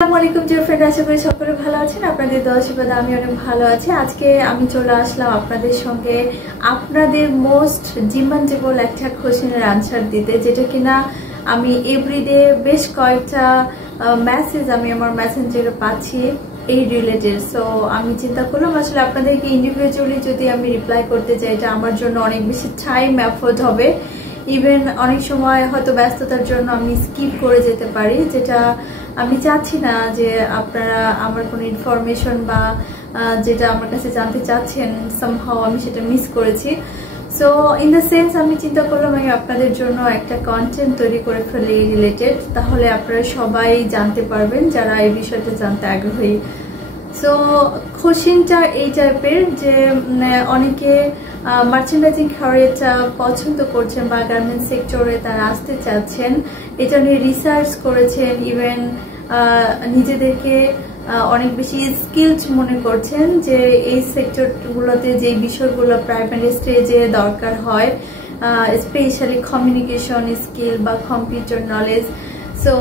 আসসালামু আলাইকুম dear friend, আশা করি সকলে ভালো আছেন। আপনাদের দোয়া আশীর্বাদে আমি অনেক ভালো আছি। আজকে আমি চলে আসলাম আপনাদের সঙ্গে আপনাদের মোস্ট ডিমান্ডেবল একটা কোশ্চেনের আনসার দিতে, যেটা কিনা আমি এভরিডে বেশ কয়েকটা মেসেজ আমি আমার মেসেঞ্জারে পাচ্ছি এই রিলেটেড। সো আমি চিন্তা করলাম আসলে আপনাদেরকে ইন্ডিভিজুয়ালি যদি আমি রিপ্লাই করতে চাই, এটা আমার জন্য অনেক বেশি টাইম এফোর্ট হবে। ইভেন অনেক সময় হয়তো ব্যস্ততার জন্য আমি স্কিপ করে যেতে পারি, যেটা আমি চাচ্ছি না যে আপনারা আমার কোনো ইনফরমেশন বা যেটা আমার কাছে জানতে চাচ্ছেন সামহাও আমি সেটা মিস করেছি। সো ইন দ্য সেন্স আমি চিন্তা করলাম আমি আপনাদের জন্য একটা কন্টেন্ট তৈরি করে ফেলি রিলেটেড, তাহলে আপনারা সবাই জানতে পারবেন যারা এই বিষয়টা জানতে আগ্রহী। সো কোশ্চেনটা এই টাইপের যে অনেকে মার্চেন্ডাইজিং ক্যারিয়ারটা পছন্দ করছেন বা গার্মেন্টস সেক্টরে তারা আসতে চাচ্ছেন, এটা নিয়ে রিসার্চ করেছেন, ইভেন নিজেদেরকে অনেক বেশি স্কিলড মনে করছেন যে এই সেক্টরগুলোতে যে বিষয়গুলো প্রাইমারি স্টেজে দরকার হয়, স্পেশালি কমিউনিকেশন স্কিল বা কম্পিউটার নলেজ। সো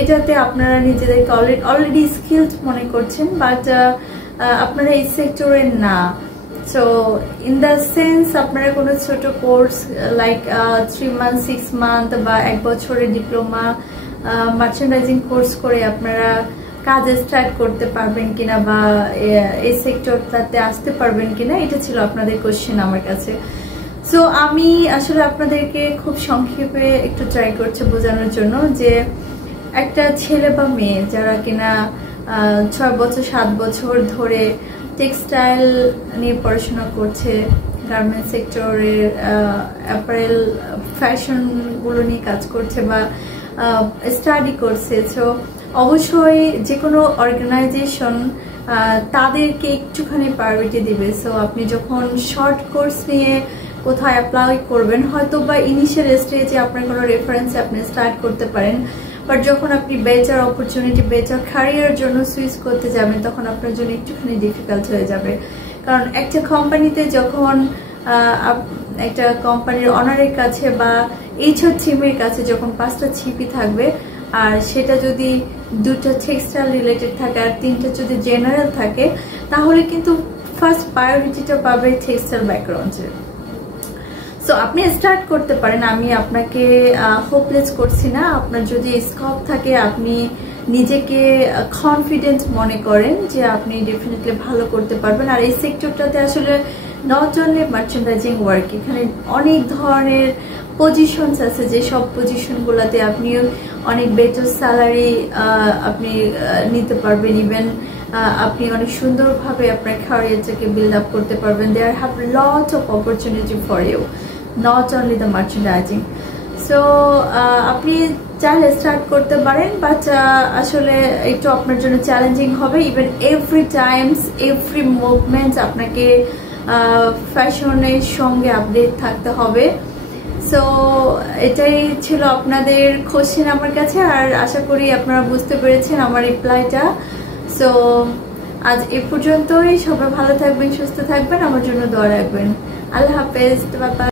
এটাতে আপনারা নিজেদেরকে অলরেডি স্কিলড মনে করছেন, বাট আপনারা এই সেক্টরে না। সো ইন দ্য সেন্স আপনারা কোনো ছোট কোর্স লাইক 3 মান্থ 6 মান্থ বা 1 বছরের ডিপ্লোমা মার্চেন্ডাইজিং কোর্স করে আপনারা কাজ স্টার্ট করতে পারবেন কিনা বা এই সেক্টরটাতে আসতে পারবেন কিনা, এটা ছিল আপনাদের কোশ্চেন আমার কাছে। সো আমি আসলে আপনাদেরকে খুব সংক্ষেপে একটু ট্রাই করছি বোঝানোর জন্য যে একটা ছেলে বা মেয়ে যারা কিনা 6 বছর 7 বছর ধরে টেক্সটাইল নিয়ে পড়াশোনা করছে, গার্মেন্টস সেক্টরের অ্যাপারেল ফ্যাশনগুলো নিয়ে কাজ করছে বা স্টাডি করছে, সো অবশ্যই যে কোনো অর্গানাইজেশন তাদেরকে একটুখানি প্রায়োরিটি দিবে। সো আপনি যখন শর্ট কোর্স নিয়ে কোথায় অ্যাপ্লাই করবেন, হয়তো বা ইনিশিয়াল স্টেজে আপনার কোনো রেফারেন্সে আপনি স্টার্ট করতে পারেন, বাট যখন আপনি বেটার অপরচুনিটি বেটার ক্যারিয়ার জন্য সুইচ করতে যাবেন তখন আপনার জন্য একটুখানি ডিফিকাল্ট হয়ে যাবে। কারণ একটা কোম্পানিতে যখন একটা কোম্পানির অনারের কাছে বা এইচআর টিমের কাছে যখন 5টা ছিপি থাকবে, আর সেটা যদি 2টা টেক্সটাইল রিলেটেড থাকে আর 3টা যদি জেনারেল থাকে, তাহলে কিন্তু ফার্স্ট প্রায়োরিটিটা পাবে টেক্সটাইল ব্যাকগ্রাউন্ডে। সো আপনি স্টার্ট করতে পারেন, আমি আপনাকে হোপলেস করছি না। আপনার যদি স্কোপ থাকে, আপনি নিজেকে কনফিডেন্ট মনে করেন যে আপনি ডেফিনেটলি ভালো করতে পারবেন। আর এই সেক্টরটাতে আসলে নট অনলি মার্চেন্ডাইজিং ওয়ার্ক, এখানে অনেক ধরনের পজিশনস আছে, যে সব পজিশনগুলোতে আপনি অনেক বেটার স্যালারি আপনি নিতে পারবেন। ইভেন আপনি অনেক সুন্দরভাবে আপনার ক্যারিয়ারটাকে বিল্ড আপ করতে পারবেন। There have lot of opportunity for you, not only the merchandising. So আপনি চাইলে স্টার্ট করতে পারেন, বাট আসলে একটু আপনার জন্য চ্যালেঞ্জিং হবে। Even every Times every movement আপনাকে ফ্যাশনের সঙ্গে আপডেট থাকতে হবে। সো এটাই ছিল আপনাদের কোশ্চেন আমার কাছে, আর আশা করি আপনারা বুঝতে পেরেছেন আমার রিপ্লাইটা। সো আজ এ পর্যন্তই। সবাই ভালো থাকবেন, সুস্থ থাকবেন, আমার জন্য দোয়া রাখবেন। আল্লাহ হাফেজ, বাই বাই।